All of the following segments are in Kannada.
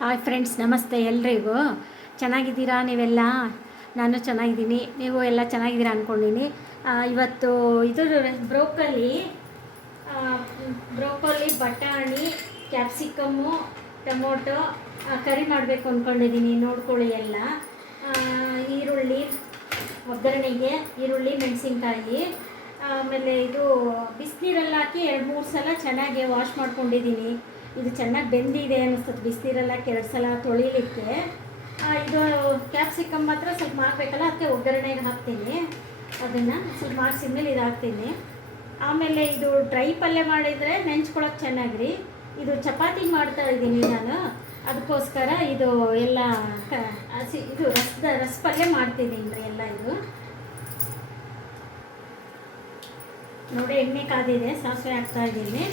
ಹಾಯ್ ಫ್ರೆಂಡ್ಸ್, ನಮಸ್ತೆ ಎಲ್ರಿಗೂ. ಚೆನ್ನಾಗಿದ್ದೀರಾ ನೀವೆಲ್ಲ? ನಾನು ಚೆನ್ನಾಗಿದ್ದೀನಿ. ನೀವು ಎಲ್ಲ ಚೆನ್ನಾಗಿದ್ದೀರಾ ಅಂದ್ಕೊಂಡಿನಿ ಇವತ್ತು ಇದು ಬ್ರೋಕಲಿ ಬ್ರೋಕಲಿ, ಬಟಾಣಿ, ಕ್ಯಾಪ್ಸಿಕಮ್ಮು, ಟೊಮೊಟೊ ಕರಿ ಮಾಡಬೇಕು ಅಂದ್ಕೊಂಡಿದ್ದೀನಿ ನೋಡ್ಕೊಳ್ಳಿ ಎಲ್ಲ. ಈರುಳ್ಳಿ, ಒಗ್ಗರಣೆಗೆ ಈರುಳ್ಳಿ, ಮೆಣಸಿನ್ಕಾಯಿ, ಆಮೇಲೆ ಇದು ಬಿಸಿನೀರಲ್ಲಿ ಹಾಕಿ ಎರಡು ಮೂರು ಸಲ ಚೆನ್ನಾಗಿ ವಾಶ್ ಮಾಡ್ಕೊಂಡಿದ್ದೀನಿ ಇದು ಚೆನ್ನಾಗಿ ಬೆಂದಿದೆ ಅನ್ನಿಸ್ತದೆ ಬಿಸಿನೀರೆಲ್ಲ ಕೆರಡು ಸಲ ತೊಳಿಲಿಕ್ಕೆ. ಇದು ಕ್ಯಾಪ್ಸಿಕಮ್ ಮಾತ್ರ ಸ್ವಲ್ಪ ಮಾಡಬೇಕಲ್ಲ, ಅದಕ್ಕೆ ಒಗ್ಗರಣೆಗೆ ಹಾಕ್ತೀನಿ. ಅದನ್ನು ಸ್ವಲ್ಪ ಮಾಡಿಸಿದ್ಮೇಲೆ ಇದು ಹಾಕ್ತೀನಿ ಆಮೇಲೆ ಇದು ಡ್ರೈ ಪಲ್ಯ ಮಾಡಿದರೆ ನೆಂಚ್ಕೊಳಕ್ಕೆ ಚೆನ್ನಾಗ್ರಿ. ಇದು ಚಪಾತಿ ಮಾಡ್ತಾ ಇದ್ದೀನಿ ನಾನು. ಅದಕ್ಕೋಸ್ಕರ ಇದು ಎಲ್ಲ ಹಸಿ, ಇದು ರಸದ ರಸ ಪಲ್ಯ ಮಾಡ್ತೀನಿ ರೀ ಎಲ್ಲ ಇದು. ನೋಡಿ, ಎಣ್ಣೆ ಕಾದಿದೆ, ಸಾಸಿವೆ ಹಾಕ್ತಾ ಇದ್ದೀನಿ.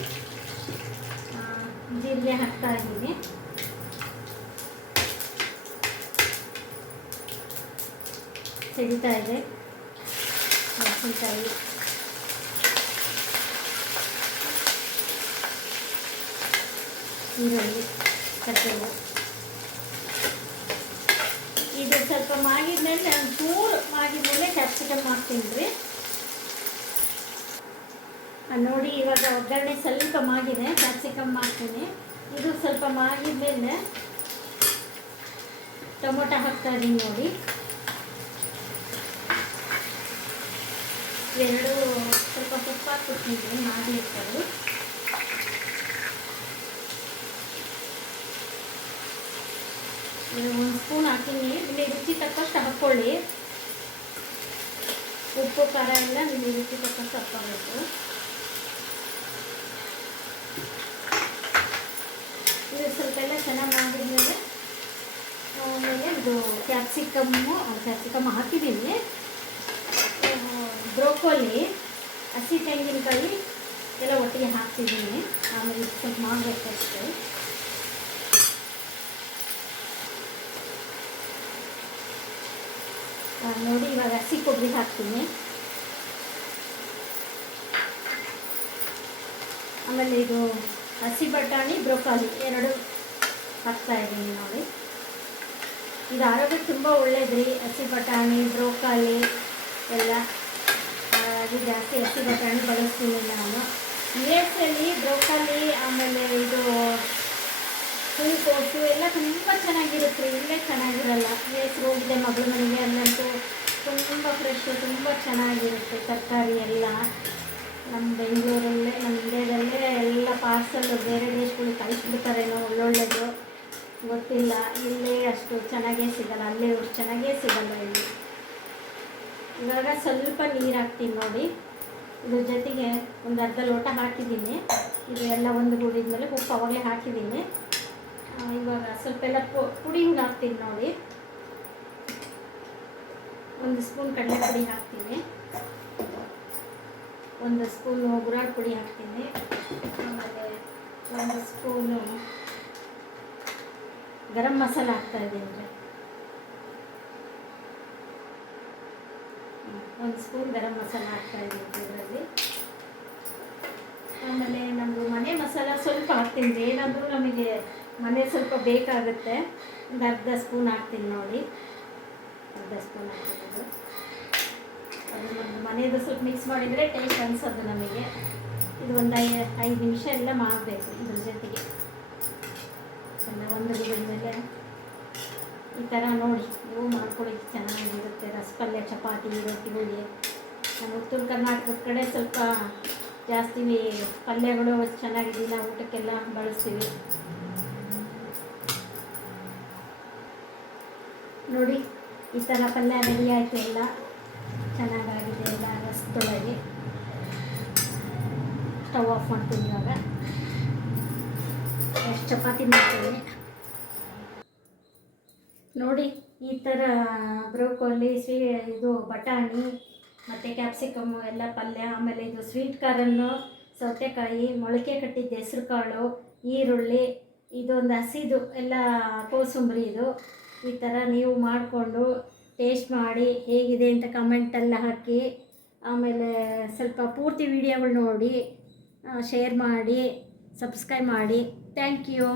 ಜೀರಿಗೆ ಹಾಕ್ತಾ ಇದ್ದೀನಿ. ಸಿಡಿತಾ ಇದೆ ಮೆಣಸಿನ್ಕಾಯಿ. ಈರುಳ್ಳಿ ಕಟ್ಟೆವು ಇದು ಸ್ವಲ್ಪ ಮಾಗಿದ್ಮೇಲೆ ಚೂರು ಮಾಗಿದ್ಮೇಲೆ ಕ್ಯಾಪ್ಸಿಕಮ್ ಹಾಕ್ತೀನಿ ರೀ. ನೋಡಿ, ಇವಾಗ ಒಗ್ಗರಣೆ ಸ್ವಲ್ಪ ಮಾಗಿದೆ. ಕ್ಯಾಪ್ಸಿಕಮ್ ಮಾಡ್ತೀನಿ. ಇದು ಸ್ವಲ್ಪ ಮಾಗಿದ್ಮೇಲೆ ಟೊಮೊಟೊ ಹಾಕ್ತಾ ಇದ್ದೀನಿ ನೋಡಿ. ಎರಡು ಸ್ವಲ್ಪ ಉಪ್ಪು ಹಾಕ್ಬಿಟ್ಟಿದ್ದೀನಿ ಮಾಡಿರ್ತಾರೆ ಒಂದು ಸ್ಪೂನ್ ಹಾಕಿನಿ ನಿಮಗೆ ರುಚಿ ತಕ್ಕಷ್ಟು ಹಾಕ್ಕೊಳ್ಳಿ. ಉಪ್ಪು, ಖಾರ ಎಲ್ಲ ನಿಮಗೆ ರುಚಿ ತಕ್ಕಷ್ಟು ಹಾಕ್ಕೋಬೇಕು ಇದು ಸ್ವಲ್ಪ ಎಲ್ಲ ಚೆನ್ನಾಗಿ ಮಾಡಿದ್ಮೇಲೆ ಆಮೇಲೆ ಇದು ಕ್ಯಾಪ್ಸಿಕಮ್ಮು ಕ್ಯಾಪ್ಸಿಕಮ್ ಹಾಕಿದ್ದೀನಿ. ಬ್ರೋಕೋಲಿ, ಹಸಿ ತೆಂಗಿನಕಾಯಿ ಎಲ್ಲ ಒಟ್ಟಿಗೆ ಹಾಕ್ತಿದ್ದೀನಿ. ಆಮೇಲೆ ಸ್ವಲ್ಪ ಮಾಡಬೇಕಷ್ಟು ನೋಡಿ, ಇವಾಗ ಹಸಿ ಕೊಬ್ಬರಿ ಹಾಕ್ತೀನಿ. ಆಮೇಲೆ ಇದು ಹಸಿ ಬಟಾಣಿ, ಬ್ರೋಕಾಲಿ, ಎರಡು ಹಾಕ್ತಾ ಇದ್ದೀನಿ ನೋಡಿ. ಇದು ಆರೋಗ್ಯಕ್ಕೆ ತುಂಬ ಒಳ್ಳೇದ್ರಿ. ಹಸಿ ಬಟಾಣಿ, ಬ್ರೋಕಾಲಿ ಎಲ್ಲ. ಅದು ಜಾಸ್ತಿ ಹಸಿ ಬಟಾಣಿ ಬಳಸ್ತೀನಿ ನಾನು. ಅಲ್ಲಿ ಬ್ರೋಕಾಲಿ, ಆಮೇಲೆ ಇದು ಹೂಕೋಸು ಎಲ್ಲ ತುಂಬ ಚೆನ್ನಾಗಿರುತ್ತೆ. ರೀ ಇಲ್ಲೇ ಚೆನ್ನಾಗಿರಲ್ಲ. ಎಸ್ ಹೋಗಿದೆ ಮಗಳ ಮನೆಗೆ ಅಲ್ಲಂತೂ ತುಂಬ ಫ್ರೆಶ್ ತುಂಬ ಚೆನ್ನಾಗಿರುತ್ತೆ ತರಕಾರಿ ಎಲ್ಲ. ನಮ್ಮ ಬೆಂಗಳೂರಲ್ಲೇ ನಮ್ಮ ಇಂಡಿಯಾದಲ್ಲೇ ಎಲ್ಲ ಪಾರ್ಸಲ್ ಬೇರೆ ದೇಶಗಳಿಗೆ ಕಳಿಸ್ಬಿಡ್ತಾರೆ ಗೊತ್ತಿಲ್ಲ. ಇಲ್ಲೇ ಅಷ್ಟು ಚೆನ್ನಾಗೇ ಸಿಗಲ್ಲ. ಅಲ್ಲೇ ಅಷ್ಟು ಚೆನ್ನಾಗೇ ಸಿಗಲ್ಲ ಇಲ್ಲಿ. ಇವಾಗ ಸ್ವಲ್ಪ ನೀರು ಹಾಕ್ತೀನಿ ನೋಡಿ. ಇದ್ರ ಜೊತೆಗೆ ಒಂದು ಅರ್ಧ ಲೋಟ ಹಾಕಿದ್ದೀನಿ. ಇದು ಎಲ್ಲ ಒಂದು ಗೂಡಿದ್ಮೇಲೆ ಉಪ್ಪು ಅವಾಗಲೇ ಹಾಕಿದ್ದೀನಿ. ಇವಾಗ ಸ್ವಲ್ಪ ಎಲ್ಲ ಪುಡಿಂಗ್ ಹಾಕ್ತೀನಿ ನೋಡಿ. ಒಂದು ಸ್ಪೂನ್ ಕಡಲೆ ಪುಡಿ ಹಾಕ್ತೀನಿ. ಒಂದು ಸ್ಪೂನು ಗುರಾಳ್ ಪುಡಿ ಹಾಕ್ತೀನಿ. ಆಮೇಲೆ ಒಂದು ಸ್ಪೂನು ಗರಂ ಮಸಾಲ ಹಾಕ್ತಾ ಅಂದರೆ ಒಂದು ಸ್ಪೂನ್ ಗರಂ ಮಸಾಲ ಹಾಕ್ತಾ ಇದ್ದೀನಿ ಇದರಲ್ಲಿ. ಆಮೇಲೆ ನಮ್ಮದು ಮನೆ ಮಸಾಲ ಸ್ವಲ್ಪ ಹಾಕ್ತೀನಿ. ಏನಾದರೂ ನಮಗೆ ಮನೆ ಸ್ವಲ್ಪ ಬೇಕಾಗುತ್ತೆ. ಒಂದು ಅರ್ಧ ಸ್ಪೂನ್ ಹಾಕ್ತೀನಿ ನೋಡಿ. ಅರ್ಧ ಸ್ಪೂನ್ ಹಾಕ್ತಿರೋದು ಅದು. ನಮ್ಮದು ಮನೆಯದು ಸ್ವಲ್ಪ ಮಿಕ್ಸ್ ಮಾಡಿದರೆ ಟೇಸ್ಟ್ ಅನಿಸೋದು ನಮಗೆ. ಇದು ಒಂದು ಐ, ಐದು ನಿಮಿಷ ಎಲ್ಲ ಮಾಡಬೇಕು ಇದ್ರ ಜೊತೆಗೆ ಎಲ್ಲ ಒಂದು ಮೇಲೆ ಈ ಥರ ನೋಡಿ ನೀವು ಮಾಡ್ಕೊಳ್ಳಿ ಚೆನ್ನಾಗಿರುತ್ತೆ. ರಸಪಲ್ಯ, ಚಪಾತಿ ರೊಟ್ಟಿಗಳಿಗೆ ನಮ್ಮ ಉತ್ತರ ಕರ್ನಾಟಕದ ಕಡೆ ಸ್ವಲ್ಪ ಜಾಸ್ತಿ ಪಲ್ಯಗಳು ಚೆನ್ನಾಗಿದ್ದಿಲ್ಲ, ಊಟಕ್ಕೆಲ್ಲ ಬಳಸ್ತೀವಿ. ನೋಡಿ, ಈ ಥರ ಪಲ್ಯ ರೆಡಿ ಆಯಿತು ಎಲ್ಲ. ಚೆನ್ನಾಗಾಗಿದೆ ಎಲ್ಲ ರಸದೊಳಗೆ. ಸ್ಟವ್ ಆಫ್ ಮಾಡ್ತೀನಿ ಇವಾಗ. ಎಷ್ಟು ಚಪಾತಿ ಮಾಡ್ತೀನಿ. ನೋಡಿ, ಈ ಥರ ಬ್ರೋಕೋಲಿ, ಸ್ವೀ ಇದು ಬಟಾಣಿ, ಮತ್ತು ಕ್ಯಾಪ್ಸಿಕಮ್ಮು ಎಲ್ಲ ಪಲ್ಯ, ಆಮೇಲೆ ಇದು ಸ್ವೀಟ್ ಕಾರನ್ನು ಸೌತೆಕಾಯಿ, ಮೊಳಕೆ ಕಟ್ಟಿದ್ದ ಹೆಸ್ರು ಕಾಳು ಈರುಳ್ಳಿ, ಇದೊಂದು ಹಸಿದು, ಎಲ್ಲ ಕೋಸುಂಬರಿ ಇದು. ಈ ಥರ ನೀವು ಮಾಡಿಕೊಂಡು ಟೇಸ್ಟ್ ಮಾಡಿ ಹೇಗಿದೆ ಅಂತ ಕಮೆಂಟೆಲ್ಲ ಹಾಕಿ, ಆಮೇಲೆ ಸ್ವಲ್ಪ ಪೂರ್ತಿ ವಿಡಿಯೋಗಳು ನೋಡಿ ಶೇರ್ ಮಾಡಿ ಸಬ್ಸ್ಕ್ರೈಬ್ ಮಾಡಿ. Thank you